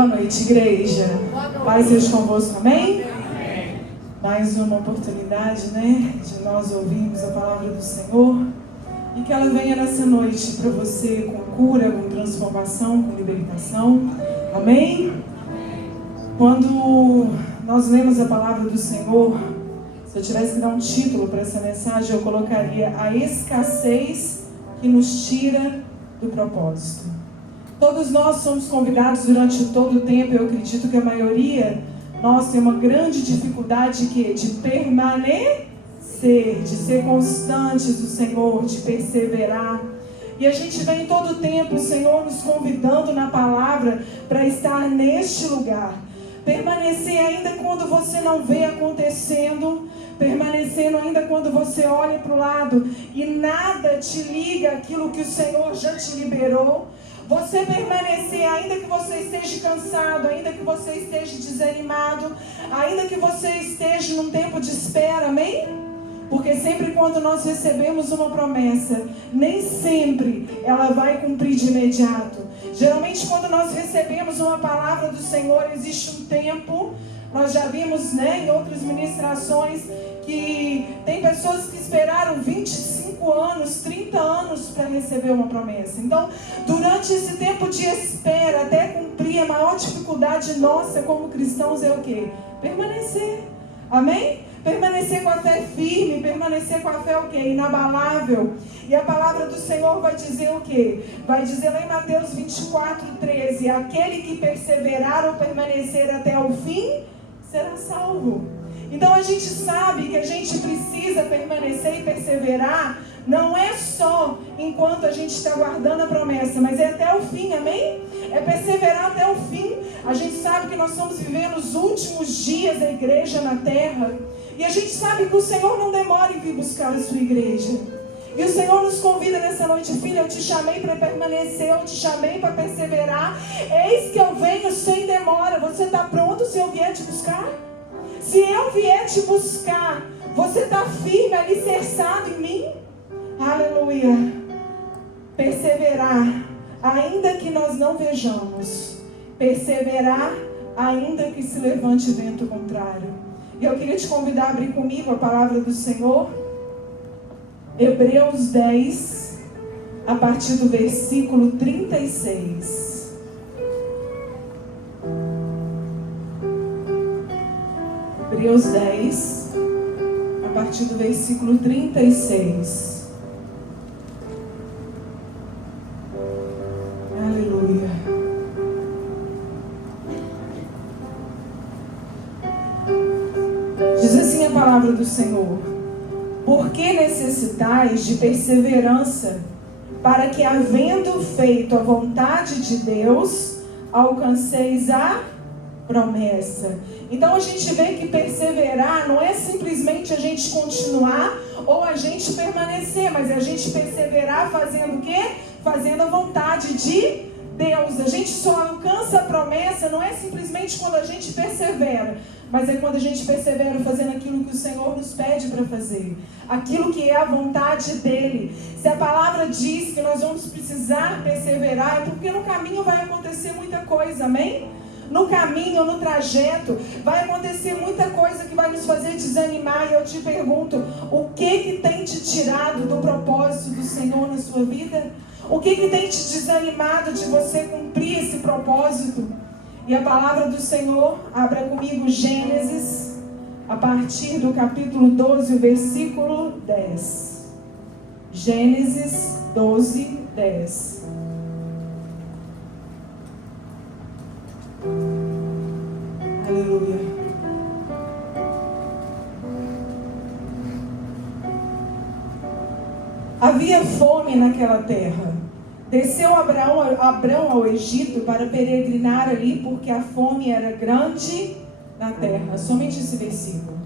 Boa noite, igreja. Paz seja convosco, amém? Mais uma oportunidade, de nós ouvirmos a palavra do Senhor e que ela venha nessa noite para você com cura, com transformação, com libertação, amém? Quando nós lemos a palavra do Senhor, se eu tivesse que dar um título para essa mensagem, eu colocaria a escassez que nos tira do propósito. Todos nós somos convidados durante todo o tempo, eu acredito que a maioria, nós tem uma grande dificuldade de permanecer, de ser constantes do Senhor, de perseverar. E a gente vem todo o tempo, o Senhor nos convidando na palavra para estar neste lugar. Permanecer ainda quando você não vê acontecendo, permanecendo ainda quando você olha para o lado e nada te liga àquilo que o Senhor já te liberou. Você permanecer ainda que você esteja cansado, ainda que você esteja desanimado, ainda que você esteja num tempo de espera, amém? Porque sempre quando nós recebemos uma promessa, nem sempre ela vai cumprir de imediato. Geralmente quando nós recebemos uma palavra do Senhor, existe um tempo. Nós já vimos em outras ministrações que tem pessoas que esperaram 25 anos, 30 anos para receber uma promessa. Então, durante esse tempo de espera, até cumprir, a maior dificuldade nossa como cristãos é o quê? Permanecer. Amém? Permanecer com a fé firme, permanecer com a fé o quê? Inabalável. E a palavra do Senhor vai dizer o quê? Vai dizer lá em Mateus 24:13, aquele que perseverar ou permanecer até o fim, será salvo. Então a gente sabe que a gente precisa permanecer e perseverar, não é só enquanto a gente está guardando a promessa, mas é até o fim, amém? É perseverar até o fim. A gente sabe que nós estamos vivendo os últimos dias da igreja na terra, e a gente sabe que o Senhor não demora em vir buscar a sua igreja. E o Senhor nos convida nessa noite, filha, eu te chamei para permanecer, eu te chamei para perseverar. Eis que eu venho sem demora. Você está pronto se eu vier te buscar? Se eu vier te buscar, você está firme, alicerçado em mim? Aleluia. Perseverar, ainda que nós não vejamos. Perseverar, ainda que se levante vento contrário. E eu queria te convidar a abrir comigo a palavra do Senhor. Hebreus 10, a partir do versículo 36. Hebreus 10, a partir do versículo 36. Aleluia. Diz assim a palavra do Senhor: porque necessitais de perseverança, para que, havendo feito a vontade de Deus, alcanceis a promessa. Então a gente vê que perseverar não é simplesmente a gente continuar ou a gente permanecer, mas a gente perseverar fazendo o quê? Fazendo a vontade de Deus. A gente só alcança a promessa não é simplesmente quando a gente persevera, mas é quando a gente persevera fazendo aquilo que o Senhor nos pede para fazer, aquilo que é a vontade dEle. Se a palavra diz que nós vamos precisar perseverar, é porque no caminho vai acontecer muita coisa, amém? No caminho, no trajeto, vai acontecer muita coisa que vai nos fazer desanimar. E eu te pergunto, o que tem te tirado do propósito do Senhor na sua vida? O que tem te desanimado de você cumprir esse propósito? E a palavra do Senhor, abra comigo Gênesis, a partir do capítulo 12, o versículo 10. Gênesis 12, 10. Aleluia. Havia fome naquela terra. Desceu Abrão ao Egito para peregrinar ali, porque a fome era grande na terra. Somente esse versículo.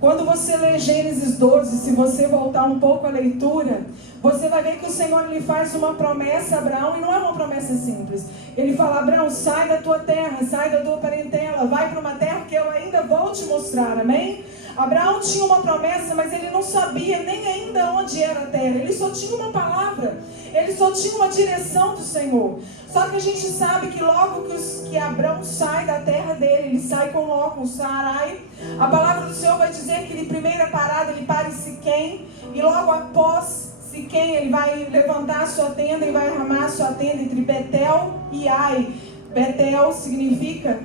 Quando você lê Gênesis 12, se você voltar um pouco à leitura, você vai ver que o Senhor lhe faz uma promessa a Abraão, e não é uma promessa simples. Ele fala: Abraão, sai da tua terra, sai da tua parentela, vai para uma terra que eu ainda vou te mostrar, amém? Abraão tinha uma promessa, mas ele não sabia nem ainda onde era a terra. Ele só tinha uma palavra, ele só tinha uma direção do Senhor. Só que a gente sabe que logo que Abraão sai da terra dele, ele sai com Ló, com Sarai. A palavra do Senhor vai dizer que ele, primeira parada, ele para em Siquém. E logo após Siquém, ele vai levantar a sua tenda e vai armar a sua tenda entre Betel e Ai. Betel significa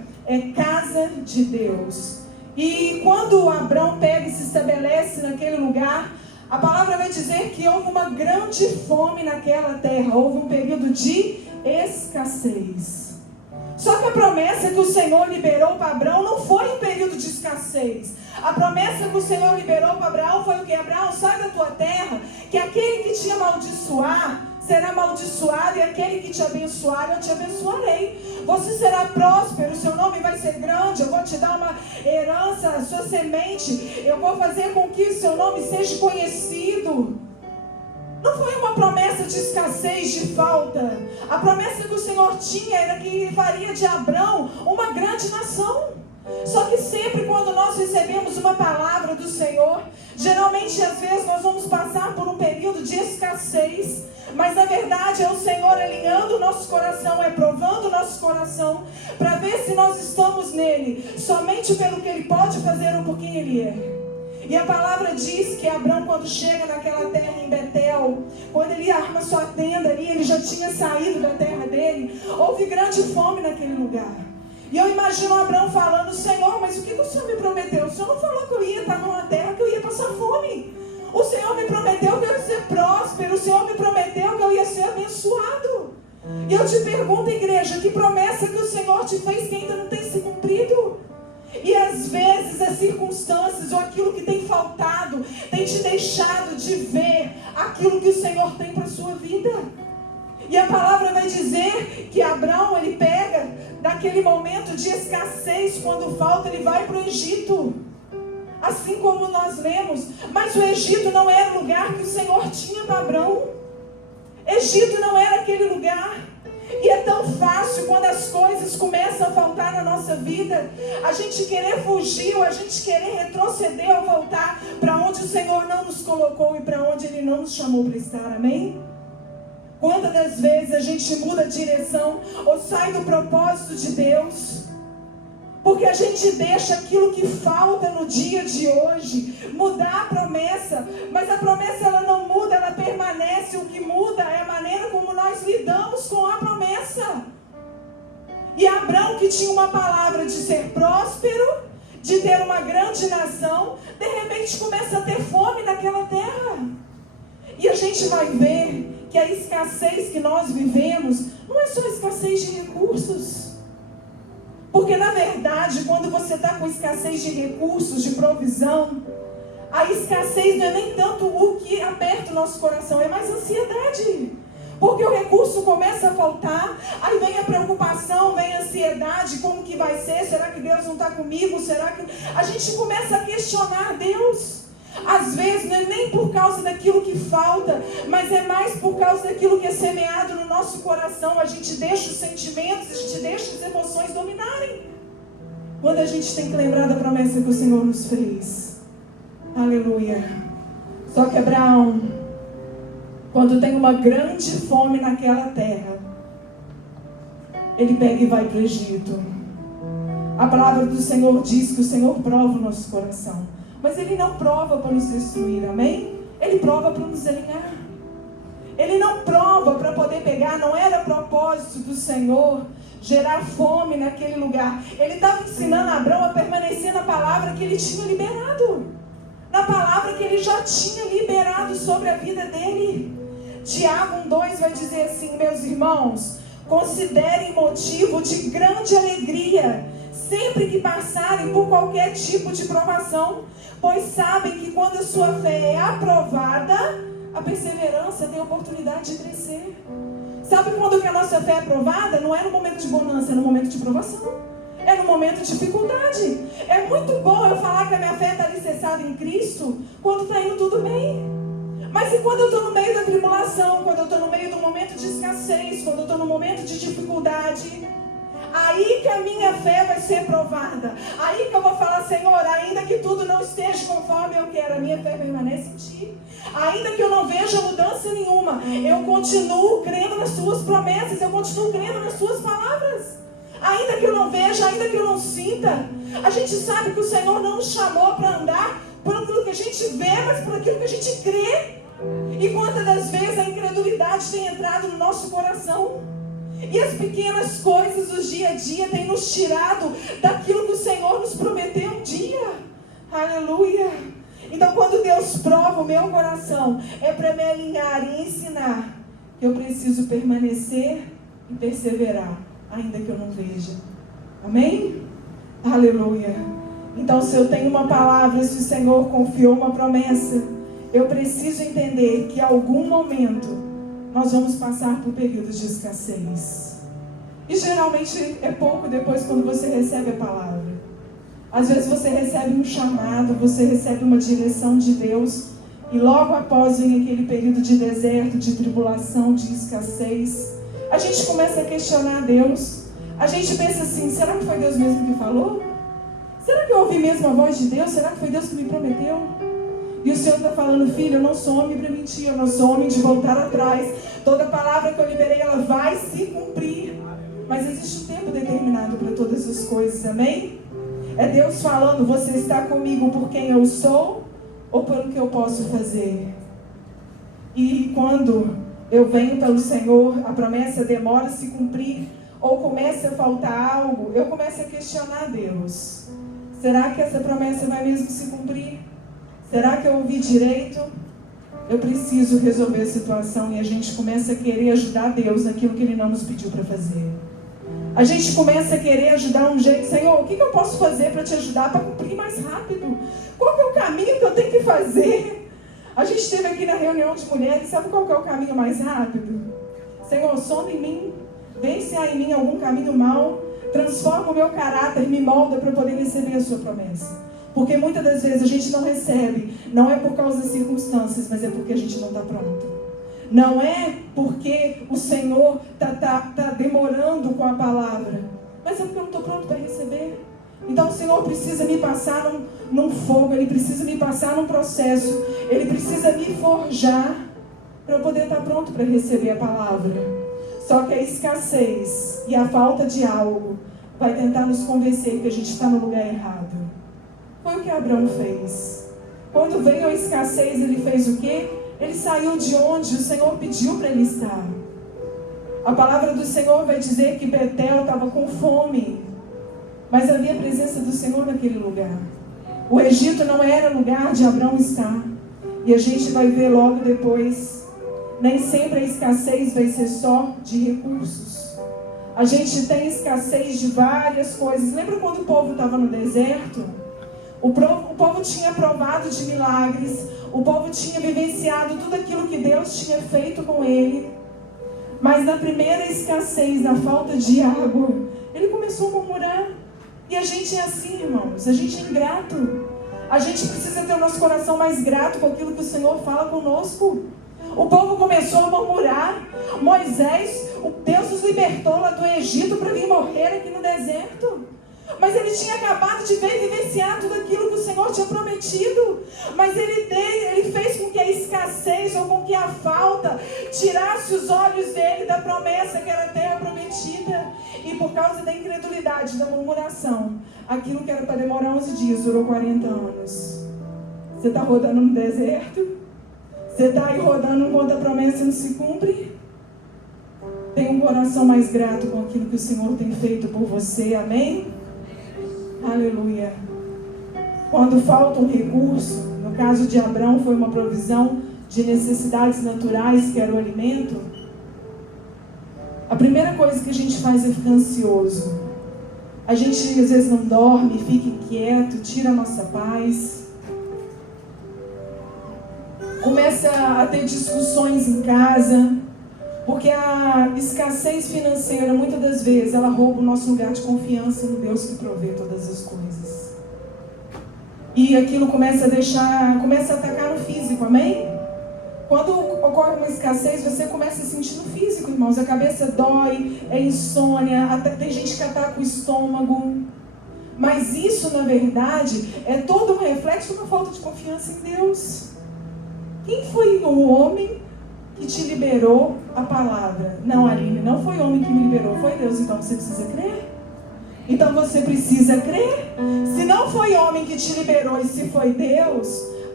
casa de Deus. E quando Abraão pega e se estabelece naquele lugar, a palavra vai dizer que houve uma grande fome naquela terra. Houve um período de escassez. Só que a promessa que o Senhor liberou para Abraão não foi um período de escassez. A promessa que o Senhor liberou para Abraão foi o que? Abraão, sai da tua terra, que aquele que te amaldiçoar será amaldiçoado, e aquele que te abençoar, eu te abençoarei. Você será próspero, o seu nome vai ser grande, eu vou te dar uma herança, a sua semente, eu vou fazer com que o seu nome seja conhecido. Não foi uma promessa de escassez, de falta. A promessa que o Senhor tinha era que ele faria de Abraão uma grande nação. Só que sempre quando nós recebemos uma palavra do Senhor, geralmente às vezes nós vamos passar por um período de escassez, mas na verdade é o Senhor alinhando o nosso coração, é provando o nosso coração, para ver se nós estamos nele, somente pelo que ele pode fazer ou por quem ele é. E a palavra diz que Abraão, quando chega naquela terra em Betel, quando ele arma sua tenda ali, ele já tinha saído da terra dele, houve grande fome naquele lugar. E eu imagino Abraão falando: Senhor, mas o que o Senhor me prometeu? O Senhor não falou que eu ia estar numa terra que eu ia passar fome. O Senhor me prometeu que eu ia ser próspero. O Senhor me prometeu que eu ia ser abençoado. E eu te pergunto, igreja, que promessa que o Senhor te fez que ainda não tem se cumprido? E às vezes as circunstâncias ou aquilo que tem faltado tem te deixado de ver aquilo que o Senhor tem para a sua vida. E a palavra vai dizer que Abraão, ele pega daquele momento de escassez, quando falta, ele vai para o Egito. Assim como nós lemos, mas o Egito não era o lugar que o Senhor tinha para Abraão. Egito não era aquele lugar. E é tão fácil quando as coisas começam a faltar na nossa vida, a gente querer fugir, ou a gente querer retroceder ou voltar para onde o Senhor não nos colocou e para onde Ele não nos chamou para estar, amém? Quantas das vezes a gente muda a direção ou sai do propósito de Deus, porque a gente deixa aquilo que falta no dia de hoje mudar a promessa, mas a promessa ela não muda, ela permanece. O que muda é a maneira como nós lidamos com a promessa. E Abraão, que tinha uma palavra de ser próspero, de ter uma grande nação, de repente começa a ter fome naquela terra. E a gente vai ver que a escassez que nós vivemos não é só escassez de recursos. Porque na verdade, quando você está com escassez de recursos, de provisão, a escassez não é nem tanto o que aperta o nosso coração, é mais ansiedade. Porque o recurso começa a faltar, aí vem a preocupação, vem a ansiedade, como que vai ser? Será que Deus não está comigo? Será que... A gente começa a questionar Deus. Às vezes não é nem por causa daquilo que falta, mas é mais por causa daquilo que é semeado no nosso coração. A gente deixa os sentimentos, a gente deixa as emoções dominarem, quando a gente tem que lembrar da promessa que o Senhor nos fez. Aleluia. Só que Abraão, quando tem uma grande fome naquela terra, ele pega e vai para o Egito. A palavra do Senhor diz que o Senhor prova o nosso coração, mas Ele não prova para nos destruir, amém? Ele prova para nos alinhar. Ele não prova para poder pegar, não era propósito do Senhor gerar fome naquele lugar. Ele estava ensinando a Abraão a permanecer na palavra que ele tinha liberado, na palavra que ele já tinha liberado sobre a vida dele. Tiago 1:2 vai dizer assim: meus irmãos, considerem motivo de grande alegria sempre que passarem por qualquer tipo de provação, pois sabem que quando a sua fé é aprovada, a perseverança tem a oportunidade de crescer. Sabe quando que a nossa fé é aprovada? Não é no momento de bonança, é no momento de provação. É no momento de dificuldade. É muito bom eu falar que a minha fé está alicerçada em Cristo quando está indo tudo bem. Mas e quando eu estou no meio da tribulação, quando eu estou no meio do momento de escassez, quando eu estou no momento de dificuldade? Aí que a minha fé vai ser provada. Aí que eu vou falar: Senhor, ainda que tudo não esteja conforme eu quero, a minha fé permanece em Ti. Ainda que eu não veja mudança nenhuma, eu continuo crendo nas Suas promessas, eu continuo crendo nas Suas palavras. Ainda que eu não veja, ainda que eu não sinta, a gente sabe que o Senhor não nos chamou para andar por aquilo que a gente vê, mas por aquilo que a gente crê. E quantas das vezes a incredulidade tem entrado no nosso coração? E as pequenas coisas do dia a dia têm nos tirado daquilo que o Senhor nos prometeu um dia. Aleluia! Então, quando Deus prova o meu coração, é para me alinhar e ensinar que eu preciso permanecer e perseverar, ainda que eu não veja. Amém? Aleluia! Então, se eu tenho uma palavra, se o Senhor confiou uma promessa, eu preciso entender que em algum momento nós vamos passar por períodos de escassez. E geralmente é pouco depois quando você recebe a palavra. Às vezes você recebe um chamado, você recebe uma direção de Deus, e logo após vem aquele período de deserto, de tribulação, de escassez. A gente começa a questionar Deus. A gente pensa assim: será que foi Deus mesmo que falou? Será que eu ouvi mesmo a voz de Deus? Será que foi Deus que me prometeu? E o Senhor está falando: filho, eu não sou homem para mentir, eu não sou homem de voltar atrás. Toda palavra que eu liberei, ela vai se cumprir. Mas existe um tempo determinado para todas as coisas, amém? É Deus falando: você está comigo por quem eu sou ou pelo que eu posso fazer? E quando eu venho pelo Senhor, a promessa demora a se cumprir, ou começa a faltar algo, eu começo a questionar Deus. Será que essa promessa vai mesmo se cumprir? Será que eu ouvi direito? Eu preciso resolver a situação, e a gente começa a querer ajudar Deus naquilo que Ele não nos pediu para fazer. A gente começa a querer ajudar um jeito: Senhor, o que eu posso fazer para te ajudar, para cumprir mais rápido? Qual que é o caminho que eu tenho que fazer? A gente esteve aqui na reunião de mulheres, sabe qual que é o caminho mais rápido? Senhor, sonda em mim, vê se há em mim algum caminho mau, transforma o meu caráter, me molda para eu poder receber a sua promessa. Porque muitas das vezes a gente não recebe, não é por causa das circunstâncias, mas é porque a gente não está pronto. Não é porque o Senhor está demorando com a palavra, mas é porque eu não estou pronto para receber. Então o Senhor precisa me passar num fogo, Ele precisa me passar num processo, Ele precisa me forjar para eu poder estar pronto para receber a palavra. Só que a escassez e a falta de algo vai tentar nos convencer que a gente está no lugar errado. Foi o que Abraão fez. Quando veio a escassez, ele fez o quê? Ele saiu de onde o Senhor pediu para ele estar. A palavra do Senhor vai dizer que Betel estava com fome, mas havia a presença do Senhor naquele lugar. O Egito não era lugar de Abraão estar. E a gente vai ver logo depois, nem sempre a escassez vai ser só de recursos. A gente tem escassez de várias coisas. Lembra quando o povo estava no deserto? O povo tinha provado de milagres, o povo tinha vivenciado tudo aquilo que Deus tinha feito com ele. Mas na primeira escassez, na falta de água, ele começou a murmurar. E a gente é assim, irmãos, a gente é ingrato. A gente precisa ter o nosso coração mais grato com aquilo que o Senhor fala conosco. O povo começou a murmurar. Moisés, o Deus nos libertou lá do Egito para vir morrer aqui no deserto. Mas ele tinha acabado de ver e vivenciar tudo aquilo que o Senhor tinha prometido. Mas ele fez com que a escassez ou com que a falta tirasse os olhos dele da promessa que era a terra prometida. E por causa da incredulidade, da murmuração, aquilo que era para demorar 11 dias durou 40 anos. Você está rodando no deserto? Você está aí rodando enquanto a promessa não se cumpre? Tenha um coração mais grato com aquilo que o Senhor tem feito por você, amém? Aleluia. Quando falta um recurso, no caso de Abraão foi uma provisão de necessidades naturais, que era o alimento. A primeira coisa que a gente faz é ficar ansioso. A gente às vezes não dorme, fica inquieto, tira a nossa paz. Começa a ter discussões em casa, porque a escassez financeira, muitas das vezes, ela rouba o nosso lugar de confiança no Deus que provê todas as coisas. E aquilo começa a atacar no físico, amém? Quando ocorre uma escassez, você começa a sentir no físico, irmãos. A cabeça dói, é insônia, até tem gente que ataca o estômago. Mas isso, na verdade, é todo um reflexo de uma falta de confiança em Deus. Quem foi o homem que te liberou a palavra? Não, Aline, não foi o homem que me liberou, foi Deus. Então você precisa crer. Então você precisa crer. Se não foi homem que te liberou e se foi Deus,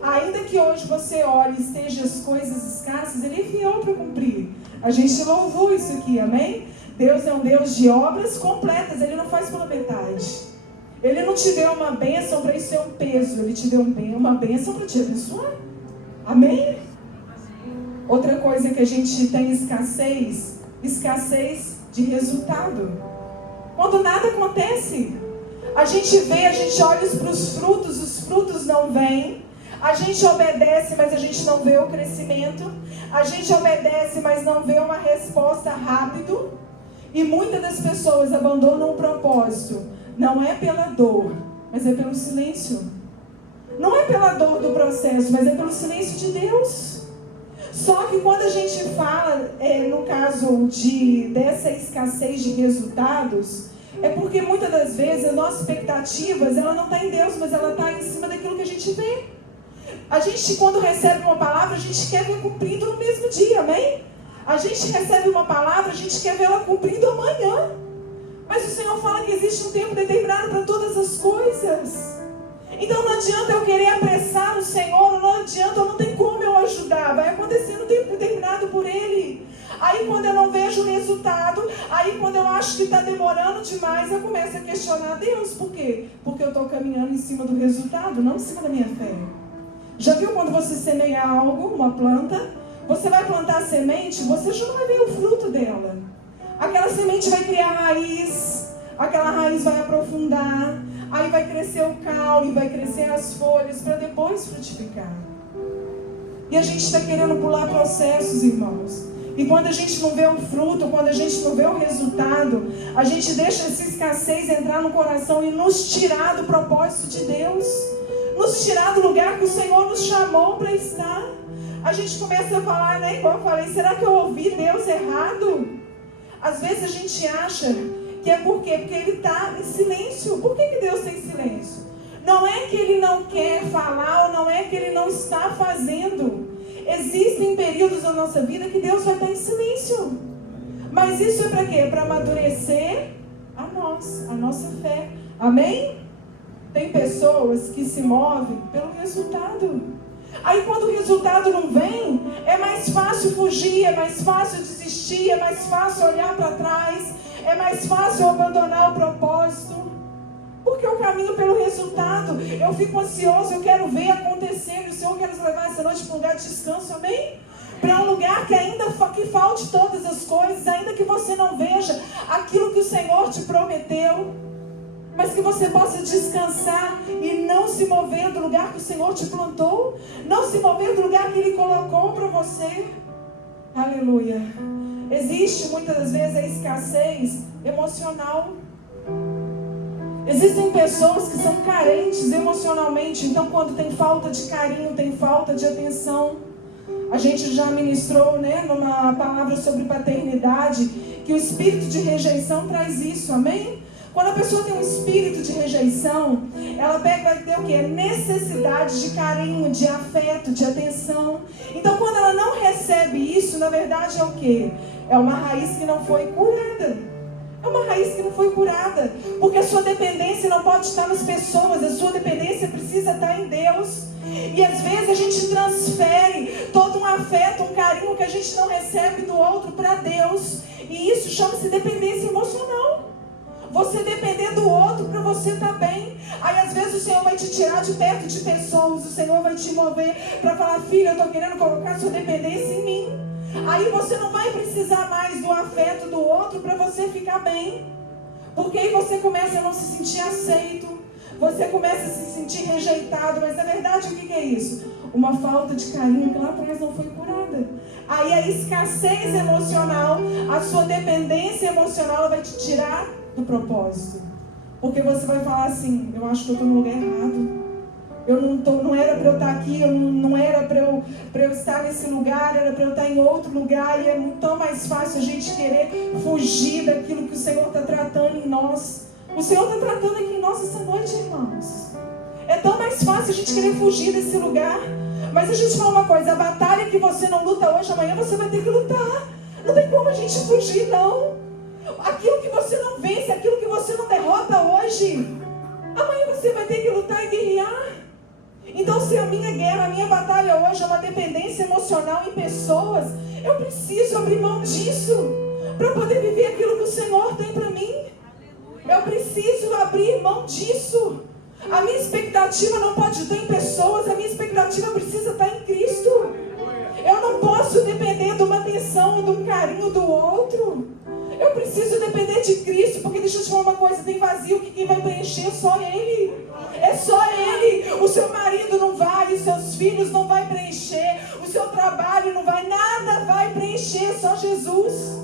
ainda que hoje você olhe e esteja as coisas escassas, Ele é fiel para cumprir. A gente louvou isso aqui, amém? Deus é um Deus de obras completas, Ele não faz pela metade. Ele não te deu uma bênção para isso ser um peso, Ele te deu uma bênção para te abençoar. Amém? Outra coisa que a gente tem escassez de resultado. Quando nada acontece, a gente vê, a gente olha para os frutos não vêm. A gente obedece, mas a gente não vê o crescimento. A gente obedece, mas não vê uma resposta rápido. E muitas das pessoas abandonam o propósito. Não é pela dor, mas é pelo silêncio. Não é pela dor do processo, mas é pelo silêncio de Deus. Só que quando a gente fala, no caso dessa escassez de resultados, é porque muitas das vezes as nossas expectativas, ela não está em Deus, mas ela está em cima daquilo que a gente vê. A gente, quando recebe uma palavra, a gente quer ver cumprindo no mesmo dia, amém? A gente recebe uma palavra, a gente quer ver ela cumprindo amanhã. Mas o Senhor fala que existe um tempo determinado para todas as coisas. Então não adianta eu querer apressar o Senhor, não adianta, não tem como eu ajudar. Vai acontecer no tempo determinado por Ele. Aí quando eu não vejo o resultado, aí quando eu acho que está demorando demais, eu começo a questionar Deus. Por quê? Porque eu estou caminhando em cima do resultado, não em cima da minha fé. Já viu quando você semeia algo, uma planta? Você vai plantar a semente, você já não vai ver o fruto dela. Aquela semente vai criar raiz, aquela raiz vai aprofundar, aí vai crescer o caule, vai crescer as folhas, para depois frutificar. E a gente está querendo pular processos, irmãos. E quando a gente não vê o fruto, quando a gente não vê o resultado, a gente deixa essa escassez entrar no coração e nos tirar do propósito de Deus. Nos tirar do lugar que o Senhor nos chamou para estar. A gente começa a falar, né, igual eu falei, será que eu ouvi Deus errado? Às vezes a gente acha que é por quê? Porque Ele está em silêncio. Por que Deus está em silêncio? Não é que Ele não quer falar, ou não é que Ele não está fazendo. Existem períodos na nossa vida que Deus vai estar em silêncio. Mas isso é para quê? Para amadurecer a nossa fé. Amém? Tem pessoas que se movem pelo resultado. Aí quando o resultado não vem, é mais fácil fugir, é mais fácil desistir, é mais fácil olhar para trás, é mais fácil abandonar o propósito. Porque eu caminho pelo resultado, eu fico ansioso, eu quero ver acontecer, e o Senhor quer nos levar essa noite para um lugar de descanso, amém? Para um lugar que ainda que falte todas as coisas, ainda que você não veja aquilo que o Senhor te prometeu, mas que você possa descansar e não se mover do lugar que o Senhor te plantou, não se mover do lugar que Ele colocou para você. Aleluia. Existe muitas das vezes a escassez emocional. Existem pessoas que são carentes emocionalmente, então quando tem falta de carinho, tem falta de atenção. A gente já ministrou, né, numa palavra sobre paternidade, que o espírito de rejeição traz isso, amém? Quando a pessoa tem um espírito de rejeição, ela vai ter o quê? Necessidade de carinho, de afeto, de atenção. Então quando ela não recebe isso, na verdade é o quê? É uma raiz que não foi curada. É uma raiz que não foi curada. Porque a sua dependência não pode estar nas pessoas, a sua dependência precisa estar em Deus. E às vezes a gente transfere todo um afeto, um carinho que a gente não recebe do outro para Deus. E isso chama-se dependência emocional. Você depender do outro para você estar bem. Aí às vezes o Senhor vai te tirar de perto de pessoas. O Senhor vai te mover para falar: filha, eu estou querendo colocar sua dependência em mim. Aí você não vai precisar mais do afeto do outro para você ficar bem. Porque aí você começa a não se sentir aceito. Você começa a se sentir rejeitado. Mas na verdade o que é isso? Uma falta de carinho que lá atrás não foi curada. Aí a escassez emocional, a sua dependência emocional, ela vai te tirar do propósito. Porque você vai falar assim: eu acho que eu estou no lugar errado. Não era para eu estar aqui, não era para eu estar nesse lugar, era para eu estar em outro lugar. E é tão mais fácil a gente querer fugir daquilo que o Senhor está tratando em nós. O Senhor está tratando aqui em nós essa noite, irmãos. É tão mais fácil a gente querer fugir desse lugar. Mas a gente fala uma coisa: a batalha que você não luta hoje, amanhã você vai ter que lutar. Não tem como a gente fugir, não. Aquilo que você não vence, aquilo que você não derrota hoje, amanhã você vai ter que lutar e guerrear. Então, se a minha guerra, a minha batalha hoje é uma dependência emocional em pessoas, eu preciso abrir mão disso para poder viver aquilo que o Senhor tem para mim. Eu preciso abrir mão disso. A minha expectativa não pode estar em pessoas, a minha expectativa precisa estar em Cristo. Eu não posso depender de uma atenção, de um carinho do outro. Eu preciso depender de Cristo, porque deixa eu te falar uma coisa: tem vazio que quem vai preencher é só Ele. É só Ele. O seu marido não vai, os seus filhos não vai preencher, o seu trabalho não vai, nada vai preencher, só Jesus.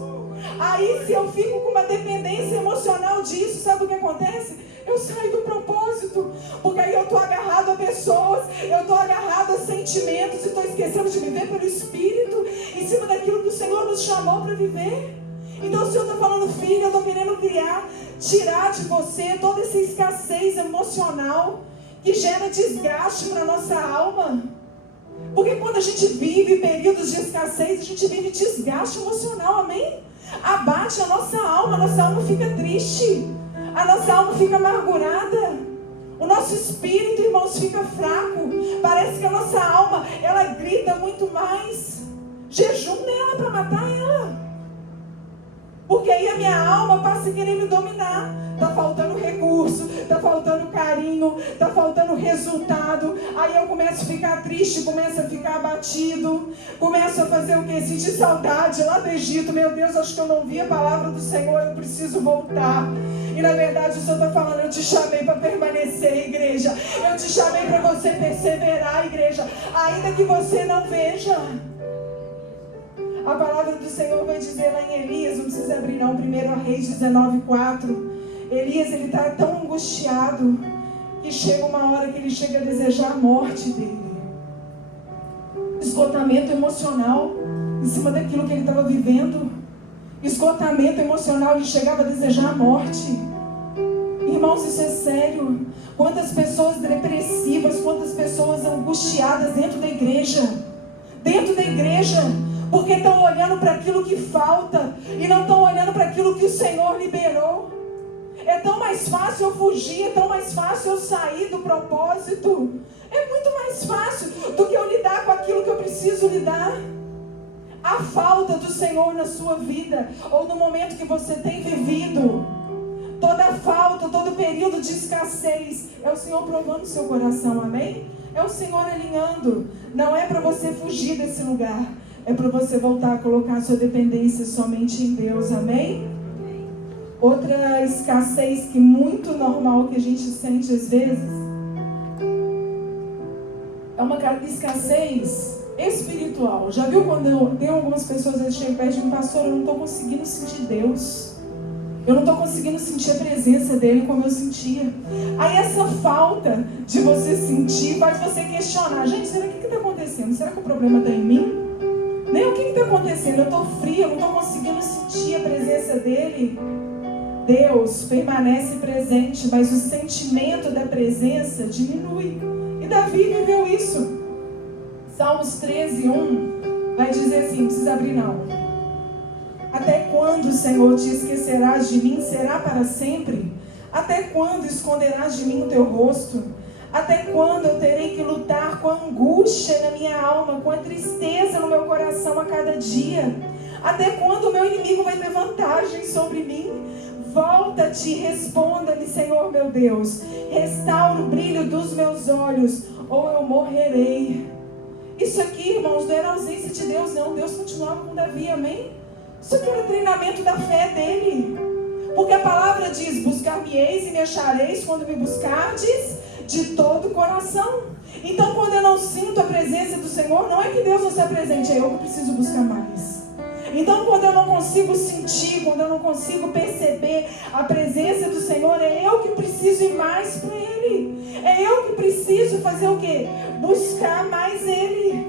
Aí, se eu fico com uma dependência emocional disso, sabe o que acontece? Eu saio do propósito, porque aí eu estou agarrado a pessoas, eu estou agarrado a sentimentos e estou esquecendo de viver pelo Espírito, em cima daquilo que o Senhor nos chamou para viver. Então o Senhor está falando: filho, eu estou querendo tirar de você toda essa escassez emocional que gera desgaste para a nossa alma. Porque quando a gente vive períodos de escassez, a gente vive desgaste emocional, amém? Abate a nossa alma fica triste, a nossa alma fica amargurada, o nosso espírito, irmãos, fica fraco. Parece que a nossa alma, ela grita muito mais. Jejum nela para matar ela. Porque aí a minha alma passa a querer me dominar. Está faltando recurso, está faltando carinho, está faltando resultado. Aí eu começo a ficar triste, começo a ficar abatido, começo a fazer o quê? Sentir saudade lá do Egito. Meu Deus, acho que eu não vi a palavra do Senhor, eu preciso voltar. E na verdade o Senhor está falando: eu te chamei para permanecer, igreja. Eu te chamei para você perseverar, igreja, ainda que você não veja. A palavra do Senhor vai dizer lá em Elias, não precisa abrir não, 1 Reis 19:4. Elias, ele está tão angustiado que chega uma hora que ele chega a desejar a morte dele. Esgotamento emocional em cima daquilo que ele estava vivendo. Esgotamento emocional, ele chegava a desejar a morte. Irmãos, isso é sério. Quantas pessoas depressivas, quantas pessoas angustiadas dentro da igreja. Dentro da igreja. Porque estão olhando para aquilo que falta e não estão olhando para aquilo que o Senhor liberou. É tão mais fácil eu fugir, é tão mais fácil eu sair do propósito. É muito mais fácil do que eu lidar com aquilo que eu preciso lidar. A falta do Senhor na sua vida, ou no momento que você tem vivido, toda falta, todo período de escassez, é o Senhor provando o seu coração, amém? É o Senhor alinhando. Não é para você fugir desse lugar. É para você voltar a colocar a sua dependência somente em Deus, amém? Outra escassez que muito normal que a gente sente às vezes é uma escassez espiritual. Já viu quando tem algumas pessoas que chegam perto de mim: pastor, eu não estou conseguindo sentir Deus. Eu não estou conseguindo sentir a presença dele como eu sentia. Aí essa falta de você sentir faz você questionar: gente, será que está acontecendo? Será que o problema está em mim? Nem o que está acontecendo? Eu estou fria, eu não estou conseguindo sentir a presença dele. Deus permanece presente, mas o sentimento da presença diminui. E Davi viveu isso. Salmos 13:1 vai dizer assim, não precisa abrir não. Até quando, Senhor, te esquecerás de mim? Será para sempre? Até quando esconderás de mim o teu rosto? Até quando eu terei que lutar com a angústia na minha alma, com a tristeza no meu coração a cada dia? Até quando o meu inimigo vai ter vantagem sobre mim? Volta-te e responda-me, Senhor meu Deus. Restaura o brilho dos meus olhos, ou eu morrerei. Isso aqui, irmãos, não era ausência de Deus, não. Deus continuava com Davi, amém? Isso aqui era o treinamento da fé dele. Porque a palavra diz: buscar-me-eis e me achareis quando me buscardes de todo o coração. Então, quando eu não sinto a presença do Senhor, não é que Deus não está presente, é eu que preciso buscar mais. Então, quando eu não consigo sentir, quando eu não consigo perceber a presença do Senhor, é eu que preciso preciso ir mais para Ele. É eu que preciso fazer o quê? Buscar mais Ele.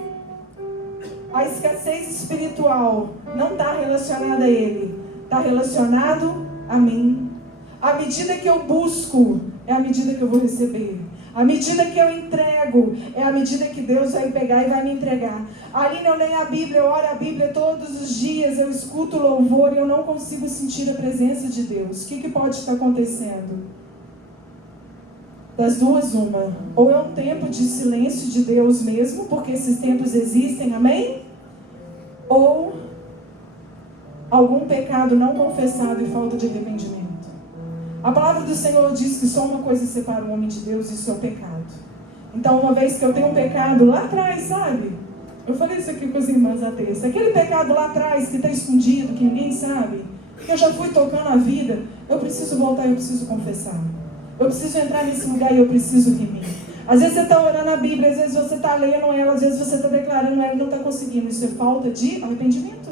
A escassez espiritual não está relacionada a Ele, está relacionado a mim. À medida que eu busco, é a medida que eu vou receber. À medida que eu entrego, é a medida que Deus vai pegar e vai me entregar. Aline, eu leio a Bíblia, eu oro a Bíblia todos os dias, eu escuto louvor e eu não consigo sentir a presença de Deus. O que pode estar acontecendo? Das duas, uma. Ou é um tempo de silêncio de Deus mesmo, porque esses tempos existem, amém? Ou algum pecado não confessado e falta de arrependimento. A palavra do Senhor diz que só uma coisa separa o homem de Deus, isso é o pecado. Então, uma vez que eu tenho um pecado lá atrás, sabe? Eu falei isso aqui com as irmãs à terça. Aquele pecado lá atrás que está escondido, que ninguém sabe, que eu já fui tocando a vida, eu preciso voltar e eu preciso confessar. Eu preciso entrar nesse lugar e eu preciso remir. Às vezes você está orando a Bíblia, às vezes você está lendo ela, às vezes você está declarando ela e não está conseguindo. Isso é falta de arrependimento.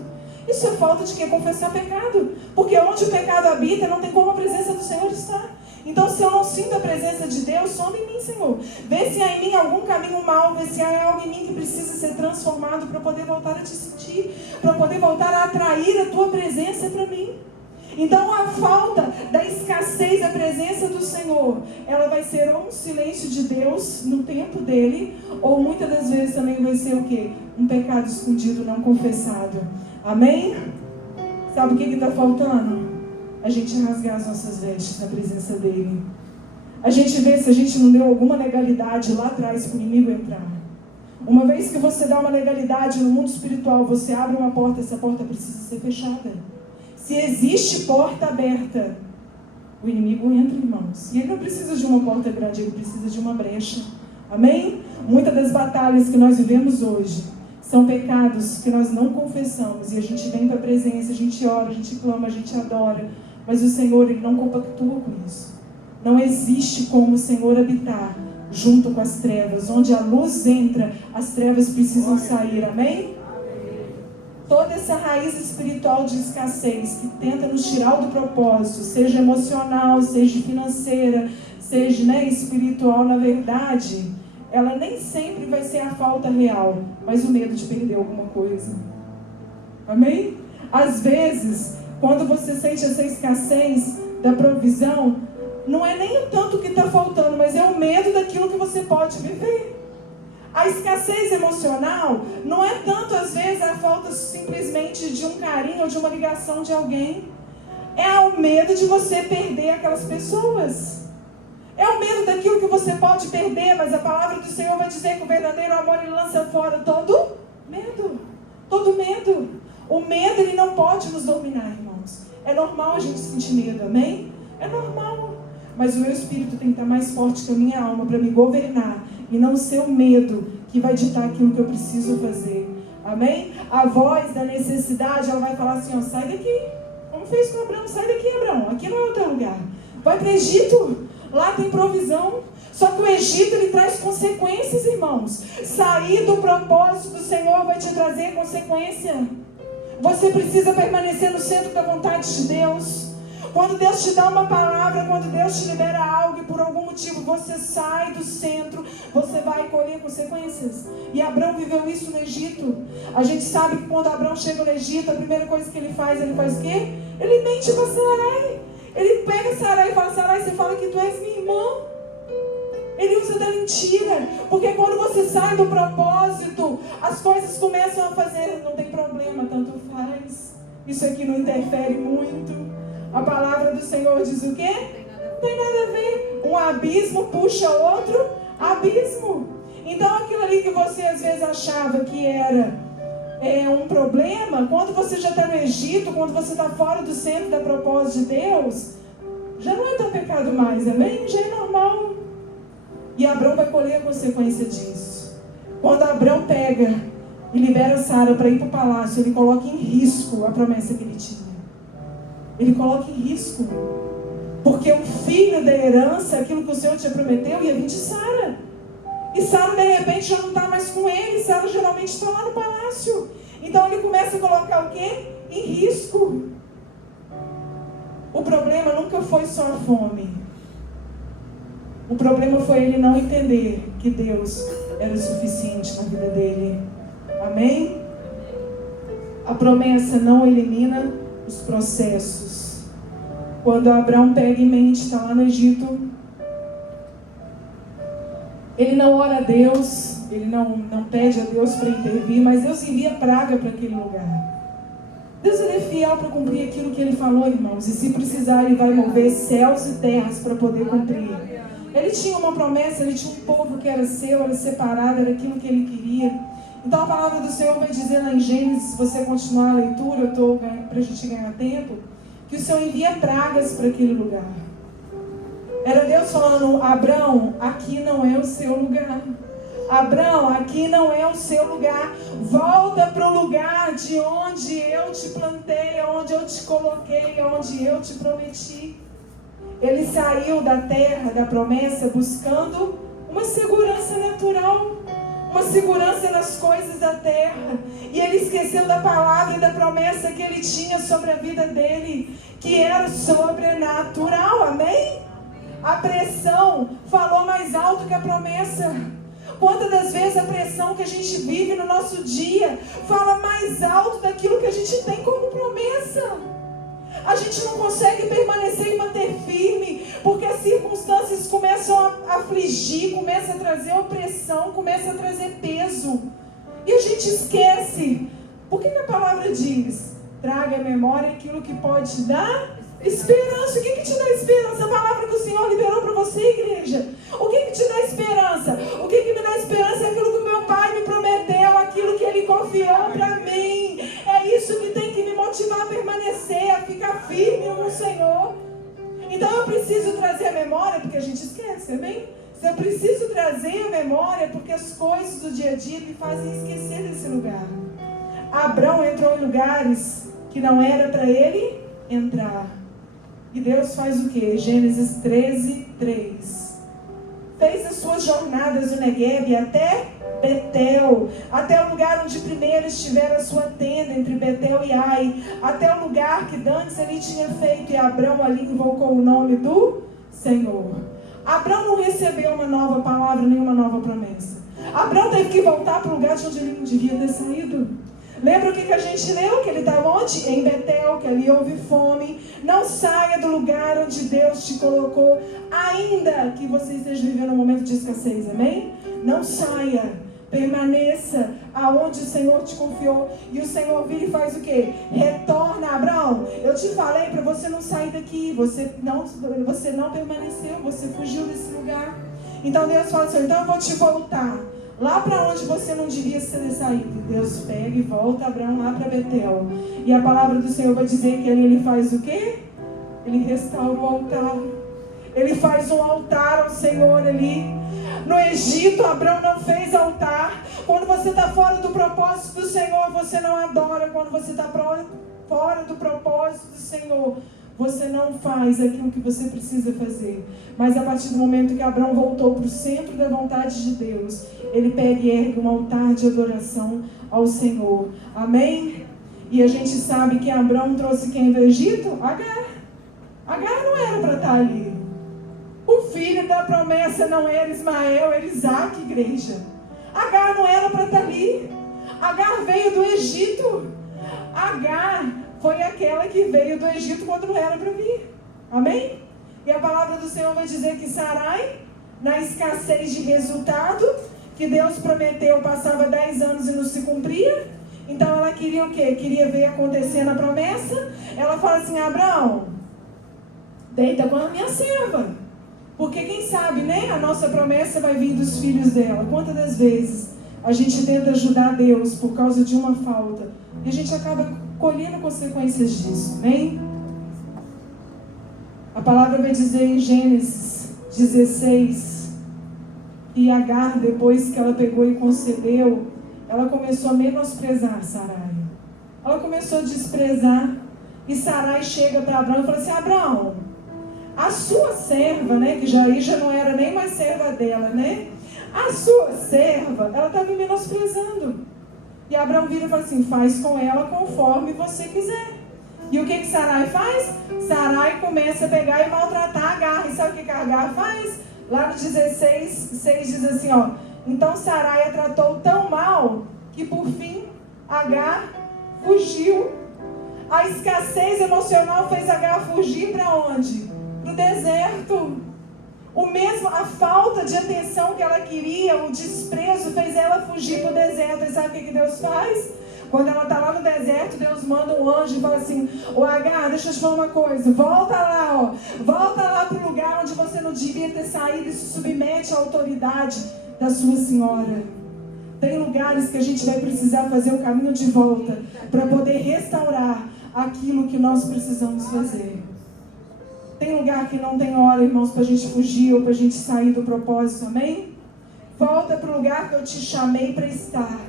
Isso é falta de que? Confessar pecado. Porque onde o pecado habita, não tem como a presença do Senhor estar. Então, se eu não sinto a presença de Deus, some em mim, Senhor. Vê se há em mim algum caminho mau, vê se há algo em mim que precisa ser transformado para poder voltar a te sentir, para poder voltar a atrair a tua presença para mim. Então, a falta da escassez da presença do Senhor, ela vai ser ou um silêncio de Deus no tempo dele, ou muitas das vezes também vai ser o quê? Um pecado escondido, não confessado. Amém? Sabe o que está faltando? A gente rasgar as nossas vestes na presença dele. A gente vê se a gente não deu alguma legalidade lá atrás para o inimigo entrar. Uma vez que você dá uma legalidade no mundo espiritual, você abre uma porta, essa porta precisa ser fechada. Se existe porta aberta, o inimigo entra, irmãos. E ele não precisa de uma porta grande, ele precisa de uma brecha. Amém? Muitas das batalhas que nós vivemos hoje são pecados que nós não confessamos. E a gente vem para a presença, a gente ora, a gente clama, a gente adora. Mas o Senhor, Ele não compactua com isso. Não existe como o Senhor habitar junto com as trevas. Onde a luz entra, as trevas precisam sair. Amém? Toda essa raiz espiritual de escassez que tenta nos tirar do propósito, seja emocional, seja financeira, seja espiritual, na verdade, ela nem sempre vai ser a falta real, mas o medo de perder alguma coisa. Amém? Às vezes, quando você sente essa escassez da provisão, não é nem o tanto que está faltando, mas é o medo daquilo que você pode viver. A escassez emocional não é tanto, às vezes, a falta simplesmente de um carinho ou de uma ligação de alguém. É o medo de você perder aquelas pessoas. É o medo daquilo que você pode perder, mas a palavra do Senhor vai dizer que o verdadeiro amor, ele lança fora todo medo. Todo medo. O medo, ele não pode nos dominar, irmãos. É normal a gente sentir medo, amém? É normal. Mas o meu espírito tem que estar mais forte que a minha alma para me governar. E não ser o medo que vai ditar aquilo que eu preciso fazer. Amém? A voz da necessidade, ela vai falar assim, ó, sai daqui. Como fez com Abraão, sai daqui, Abraão. Aqui não é o teu lugar. Vai para o Egito. Lá tem provisão. Só que o Egito, ele traz consequências, irmãos. Sair do propósito do Senhor vai te trazer consequência. Você precisa permanecer no centro da vontade de Deus. Quando Deus te dá uma palavra, quando Deus te libera algo e por algum motivo você sai do centro, você vai colher consequências. E Abraão viveu isso no Egito. A gente sabe que quando Abraão chega no Egito, a primeira coisa que ele faz o quê? Ele mente para Sarai. Ele pega Sarai e fala, Sarai, você fala que tu és minha irmã. Ele usa da mentira. Porque quando você sai do propósito, as coisas começam a fazer, não tem problema, tanto faz. Isso aqui não interfere muito. A palavra do Senhor diz o quê? Não tem nada a ver. Um abismo puxa outro abismo. Então aquilo ali que você às vezes achava que era um problema, quando você já está no Egito, quando você está fora do centro da propósito de Deus, já não é tão pecado mais, amém? Já é normal. E Abraão vai colher a consequência disso. Quando Abraão pega e libera Sara para ir para o palácio, ele coloca em risco a promessa que ele tinha. Ele coloca em risco. Porque o filho da herança, aquilo que o Senhor te prometeu, ia vir de Sara. E Sara, de repente, já não está mais com ele. Sara geralmente está lá no palácio. Então ele começa a colocar o quê? Em risco. O problema nunca foi só a fome. O problema foi ele não entender que Deus era o suficiente na vida dele. Amém? A promessa não elimina os processos. Quando Abraão pega em mente, está lá no Egito, ele não ora a Deus, ele não pede a Deus para intervir, mas Deus envia praga para aquele lugar. Deus ele é fiel para cumprir aquilo que ele falou, irmãos. E se precisar, ele vai mover céus e terras para poder cumprir. Ele tinha uma promessa, ele tinha um povo que era seu, era separado, era aquilo que ele queria. Então a palavra do Senhor vai dizer lá em Gênesis, se você continuar a leitura, eu estou para a gente ganhar tempo, que o Senhor envia pragas para aquele lugar. Era Deus falando: Abraão, aqui não é o seu lugar. Abraão, aqui não é o seu lugar. Volta para o lugar de onde eu te plantei, onde eu te coloquei, onde eu te prometi. Ele saiu da terra da promessa buscando uma segurança natural, uma segurança nas coisas da terra. E ele esqueceu da palavra e da promessa que ele tinha sobre a vida dele, que era sobrenatural. Amém? A pressão falou mais alto que a promessa. Quantas das vezes a pressão que a gente vive no nosso dia fala mais alto daquilo que a gente tem como promessa? A gente não consegue permanecer e manter firme, porque as circunstâncias começam a afligir, começam a trazer opressão, começam a trazer peso. E a gente esquece. Porque a palavra diz: traga à memória aquilo que pode te dar esperança. O que te dá esperança? A palavra que o Senhor liberou para você, igreja. O que te dá esperança? O que me dá esperança é aquilo que o meu Pai me prometeu, aquilo que Ele confiou para mim. É isso que tem que me motivar a permanecer, a ficar firme no Senhor. Então eu preciso trazer a memória, porque a gente esquece, amém? Se eu preciso trazer a memória, porque as coisas do dia a dia me fazem esquecer desse lugar. Abraão entrou em lugares que não era para ele entrar. E Deus faz o quê? Gênesis 13, 3. Fez as suas jornadas do Neguebe até Betel, até o lugar onde primeiro estivera a sua tenda, entre Betel e Ai, até o lugar que dantes ele tinha feito, e Abraão ali invocou o nome do Senhor. Abraão não recebeu uma nova palavra, nenhuma nova promessa. Abraão teve que voltar para o lugar de onde ele não devia ter saído. Lembra o que a gente leu? Que ele estava onde? Em Betel, que ali houve fome. Não saia do lugar onde Deus te colocou, ainda que você esteja vivendo um momento de escassez, amém? Não saia, permaneça aonde o Senhor te confiou. E o Senhor vira e faz o quê? Retorna. Abraão, eu te falei para você não sair daqui, você não permaneceu, você fugiu desse lugar. Então Deus fala assim: então eu vou te voltar lá para onde você não devia ter saído. Deus pega e volta Abraão lá para Betel. E a palavra do Senhor vai dizer que ele faz o quê? Ele restaura o altar. Ele faz um altar ao Senhor ali. No Egito, Abraão não fez altar. Quando você está fora do propósito do Senhor, você não adora. Quando você está fora do propósito do Senhor, você não faz aquilo que você precisa fazer. Mas a partir do momento que Abraão voltou para o centro da vontade de Deus, ele pega e ergue um altar de adoração ao Senhor. Amém? E a gente sabe que Abraão trouxe quem do Egito? Agar. Agar não era para estar ali. O filho da promessa não era Ismael, era Isaac, igreja. Agar não era para estar ali. Agar veio do Egito. Agar foi aquela que veio do Egito quando não era para vir. Amém? E a palavra do Senhor vai dizer que Sarai, na escassez de resultado, que Deus prometeu, passava 10 anos e não se cumpria. Então ela queria o quê? Queria ver acontecendo a promessa. Ela fala assim: Abraão, deita com a minha serva. Porque quem sabe, né? A nossa promessa vai vir dos filhos dela. Quantas das vezes a gente tenta ajudar Deus por causa de uma falta e a gente acaba colhendo consequências disso, amém? A palavra vai dizer em Gênesis 16 que Agar, depois que ela pegou e concebeu, ela começou a menosprezar Sarai. Ela começou a desprezar. E Sarai chega para Abraão e fala assim: Abraão, a sua serva, né, que já não era nem mais serva dela, né? A sua serva, ela está me menosprezando. E Abraão vira e fala assim: faz com ela conforme você quiser. E o que Sarai faz? Sarai começa a pegar e maltratar Agar. E sabe o que a Agar faz? Lá no 16:6 diz assim, ó: então Sarai a tratou tão mal que por fim Agar fugiu. A escassez emocional fez Agar fugir para onde? Para o deserto. A falta de atenção que ela queria, o desprezo, fez ela fugir para o deserto. E sabe o que Deus faz? Quando ela está lá no deserto, Deus manda um anjo e fala assim: ô Agar, deixa eu te falar uma coisa, volta lá, ó, volta lá para o lugar onde você não devia ter saído e se submete à autoridade da sua senhora. Tem lugares que a gente vai precisar fazer o caminho de volta para poder restaurar aquilo que nós precisamos fazer. Tem lugar que não tem hora, irmãos, para a gente fugir ou para a gente sair do propósito, amém? Volta para o lugar que eu te chamei para estar.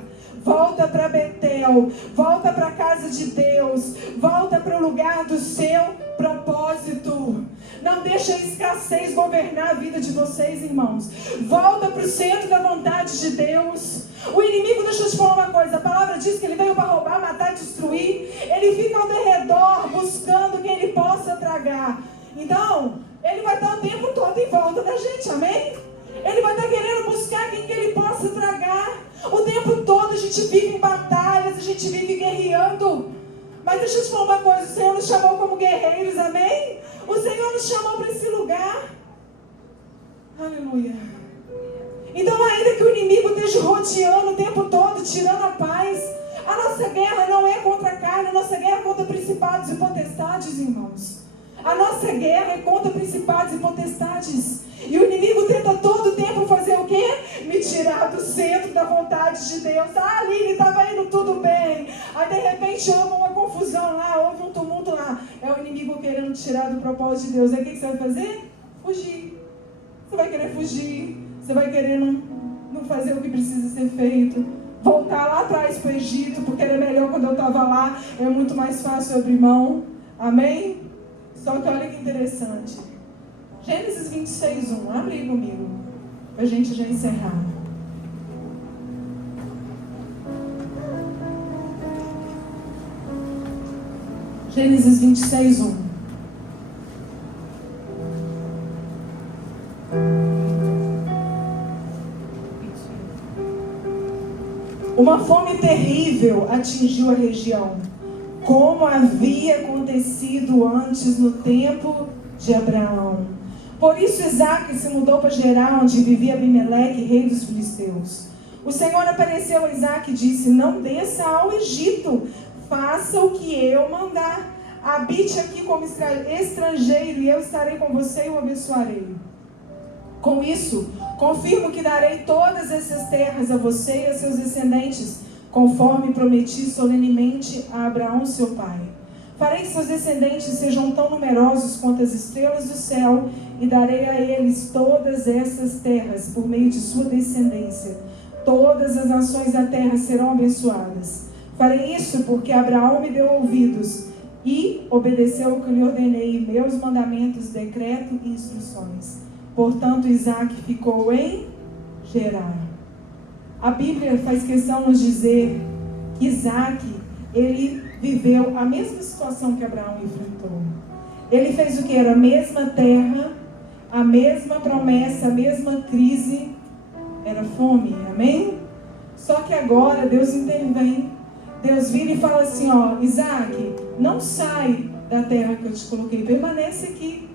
Volta para Betel, volta para a casa de Deus, volta para o lugar do seu propósito. Não deixa a escassez governar a vida de vocês, irmãos. Volta para o centro da vontade de Deus. O inimigo, deixa eu te falar uma coisa, a palavra diz que ele veio para roubar, matar, destruir. Ele fica ao derredor buscando quem ele possa tragar. Então, ele vai estar o tempo todo em volta da gente, amém? Ele vai estar querendo buscar quem que ele possa tragar. O tempo todo a gente vive em batalhas, a gente vive guerreando. Mas deixa eu te falar uma coisa, o Senhor nos chamou como guerreiros, amém? O Senhor nos chamou para esse lugar. Aleluia. Então, ainda que o inimigo esteja rodeando o tempo todo, tirando a paz, a nossa guerra não é contra a carne, a nossa guerra é contra principados e potestades, irmãos. A nossa guerra é contra principados e potestades. E o inimigo tenta todo o tempo fazer o quê? Me tirar do centro da vontade de Deus. Ah, Aline, estava indo tudo bem. Aí de repente houve uma confusão lá, houve um tumulto lá. É o inimigo querendo tirar do propósito de Deus. Aí o que você vai fazer? Fugir. Você vai querer fugir. Você vai querer não fazer o que precisa ser feito. Voltar lá atrás para o Egito, porque era melhor quando eu estava lá. É muito mais fácil abrir mão. Amém? Só que olha que interessante. Gênesis 26:1. Abre aí comigo. Para a gente já encerrar. Gênesis 26:1. Uma fome terrível atingiu a região, como havia acontecido antes no tempo de Abraão. Por isso Isaque se mudou para Gerar, onde vivia Abimeleque, rei dos filisteus. O Senhor apareceu a Isaque e disse: não desça ao Egito, faça o que eu mandar. Habite aqui como estrangeiro e eu estarei com você e o abençoarei. Com isso, confirmo que darei todas essas terras a você e a seus descendentes, conforme prometi solenemente a Abraão, seu pai. Farei que seus descendentes sejam tão numerosos quanto as estrelas do céu, e darei a eles todas essas terras por meio de sua descendência. Todas as nações da terra serão abençoadas. Farei isso porque Abraão me deu ouvidos e obedeceu o que lhe ordenei, meus mandamentos, decreto e instruções. Portanto, Isaque ficou em Gerar. A Bíblia faz questão de nos dizer que Isaque, ele viveu a mesma situação que Abraão enfrentou. Ele fez o que? Era a mesma terra, a mesma promessa, a mesma crise, era fome, amém? Só que agora Deus intervém. Deus vira e fala assim, ó, Isaque, não sai da terra que eu te coloquei, permanece aqui.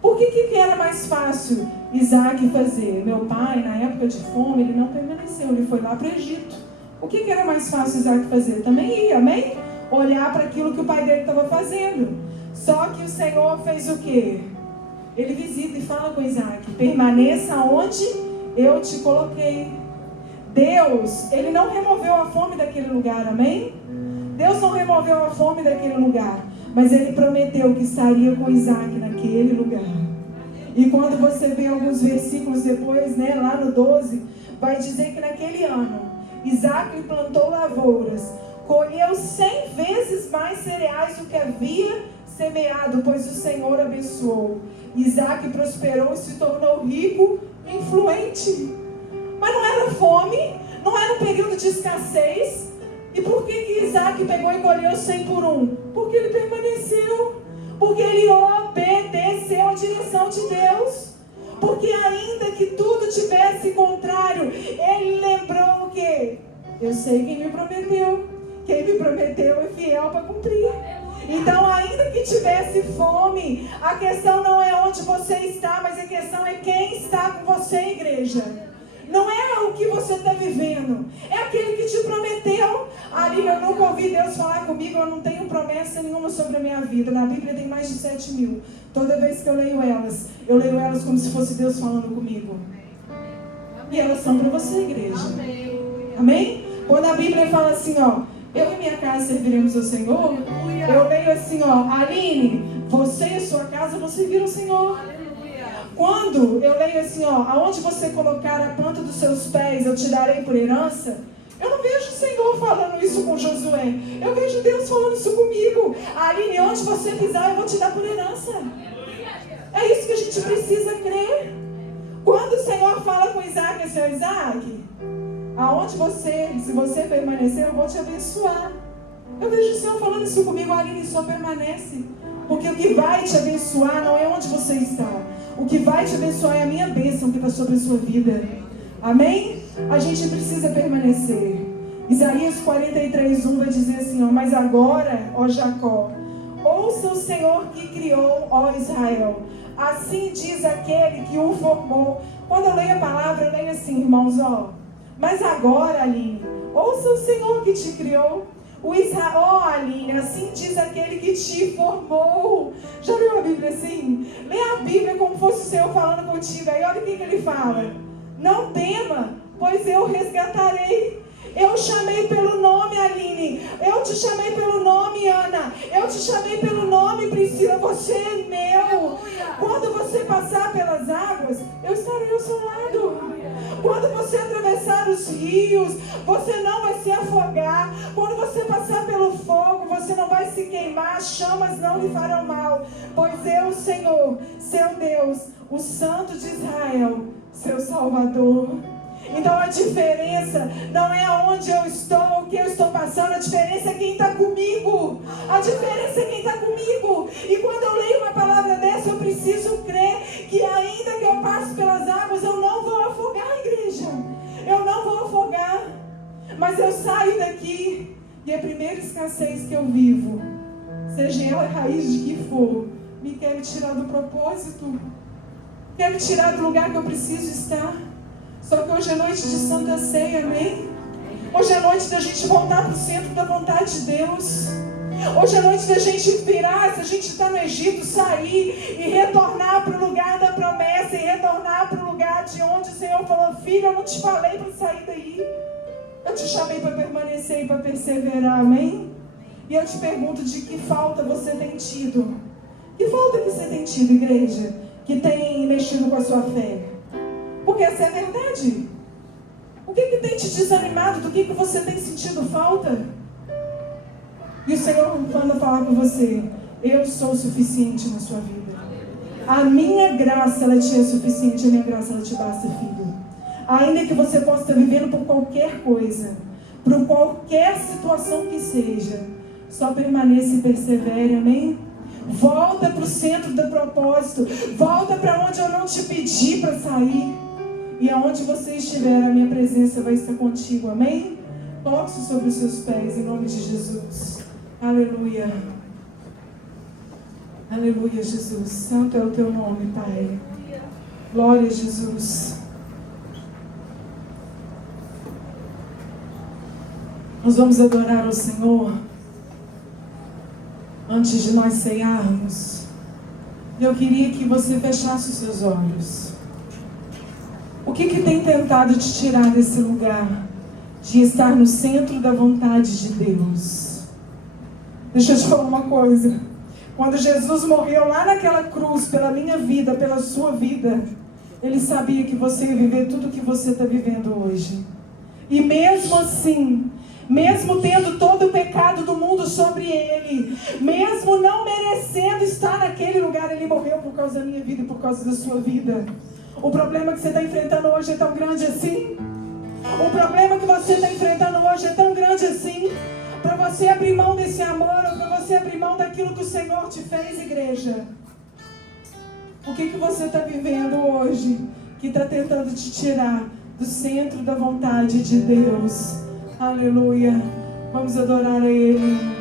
Por que era mais fácil Isaque fazer? Meu pai, na época de fome, ele não permaneceu, ele foi lá para o Egito. O que era mais fácil Isaque fazer? Também ia, amém? Olhar para aquilo que o pai dele estava fazendo. Só que o Senhor fez o quê? Ele visita e fala com Isaque: permaneça onde eu te coloquei. Deus, ele não removeu a fome daquele lugar, amém? Deus não removeu a fome daquele lugar, mas ele prometeu que estaria com Isaque naquele lugar. E quando você vê alguns versículos depois, né, lá no 12, vai dizer que naquele ano Isaque plantou lavouras, colheu 100 vezes mais cereais do que havia semeado, pois o Senhor abençoou. Isaque prosperou e se tornou rico e influente. Mas não era fome, não era um período de escassez. E por que Isaque pegou e colheu 100 por 1? Porque ele permaneceu, porque ele obedeceu a direção de Deus. Porque ainda tivesse contrário, ele lembrou o quê? Eu sei quem me prometeu. Quem me prometeu é fiel para cumprir. Então, ainda que tivesse fome, a questão não é onde você está, mas a questão é quem está com você, igreja. Não é o que você está vivendo, é aquele que te prometeu. Ali eu nunca ouvi Deus falar comigo, eu não tenho promessa nenhuma sobre a minha vida. Na Bíblia tem mais de 7.000. Toda vez que eu leio elas como se fosse Deus falando comigo. E elas são para você, igreja. Amém? Quando a Bíblia fala assim, ó, eu e minha casa serviremos ao Senhor, eu leio assim, ó, Aline, você e sua casa vão servir ao Senhor. Quando eu leio assim, ó, aonde você colocar a planta dos seus pés, eu te darei por herança. Eu não vejo o Senhor falando isso com Josué. Eu vejo Deus falando isso comigo. Aline, onde você pisar, eu vou te dar por herança. É isso que a gente precisa crer. Quando o Senhor fala com Isaac, assim, ó, Isaac, aonde você, se você permanecer, eu vou te abençoar. Eu vejo o Senhor falando isso comigo, Aline, só permanece. Porque o que vai te abençoar não é onde você está. O que vai te abençoar é a minha bênção que está sobre a sua vida. Amém? A gente precisa permanecer. Isaías 43:1 vai dizer assim, ó, mas agora, ó Jacó, ouça o Senhor que criou, ó Israel. Assim diz aquele que o formou. Quando eu leio a palavra, eu leio assim, irmãos, ó. Mas agora, Aline, ouça o Senhor que te criou. O Israel, ó Aline, assim diz aquele que te formou. Já leu a Bíblia assim? Lê a Bíblia como fosse o Senhor falando contigo. Aí olha o que ele fala. Não tema, pois eu resgatarei. Eu chamei pelo nome, Aline. Eu te chamei pelo nome, Ana. Eu te chamei pelo nome, Priscila. Você é meu. Quando você passar pelas águas, eu estarei ao seu lado. Quando você atravessar os rios, você não vai se afogar. Quando você passar pelo fogo, você não vai se queimar. As chamas não lhe farão mal. Pois eu, Senhor, seu Deus, o Santo de Israel, seu Salvador. Então a diferença não é aonde eu estou, o que eu estou passando. A diferença é quem está comigo. A diferença é quem está comigo. E quando eu leio uma palavra dessa, eu preciso crer que ainda que eu passe pelas águas, eu não vou afogar, igreja. Eu não vou afogar. Mas eu saio daqui e a primeira escassez que eu vivo, seja ela a raiz de que for, me quer me tirar do propósito. Quer me tirar do lugar que eu preciso estar. Só que hoje é noite de Santa Ceia, amém? Hoje é noite da gente voltar para o centro da vontade de Deus. Hoje é noite da gente virar, se a gente está no Egito, sair e retornar para o lugar da promessa, e retornar para o lugar de onde o Senhor falou, filho, eu não te falei para sair daí. Eu te chamei para permanecer e para perseverar, amém? E eu te pergunto, de que falta você tem tido? Que falta que você tem tido, igreja? Que tem mexido com a sua fé? Porque essa é a verdade. O que tem te desanimado? Do que você tem sentido falta? E o Senhor manda falar com você, eu sou suficiente na sua vida. A minha graça, ela te é suficiente. A minha graça, ela te basta, filho. Ainda que você possa estar vivendo por qualquer coisa, por qualquer situação que seja, só permaneça e persevere, amém? Volta para o centro do propósito. Volta para onde eu não te pedi para sair. E aonde você estiver, a minha presença vai estar contigo, amém? Coloque-se sobre os seus pés, em nome de Jesus. Aleluia. Aleluia, Jesus. Santo é o teu nome, Pai. Glória a Jesus. Nós vamos adorar ao Senhor antes de nós ceiarmos. Eu queria que você fechasse os seus olhos. O que tem tentado te tirar desse lugar de estar no centro da vontade de Deus? Deixa eu te falar uma coisa. Quando Jesus morreu lá naquela cruz pela minha vida, pela sua vida, Ele sabia que você ia viver tudo o que você está vivendo hoje. E mesmo assim, mesmo tendo todo o pecado do mundo sobre Ele, mesmo não merecendo estar naquele lugar, Ele morreu por causa da minha vida e por causa da sua vida. O problema que você está enfrentando hoje é tão grande assim? O problema que você está enfrentando hoje é tão grande assim? Para você abrir mão desse amor, ou para você abrir mão daquilo que o Senhor te fez, igreja? O que você está vivendo hoje que está tentando te tirar do centro da vontade de Deus. Aleluia. Vamos adorar a Ele.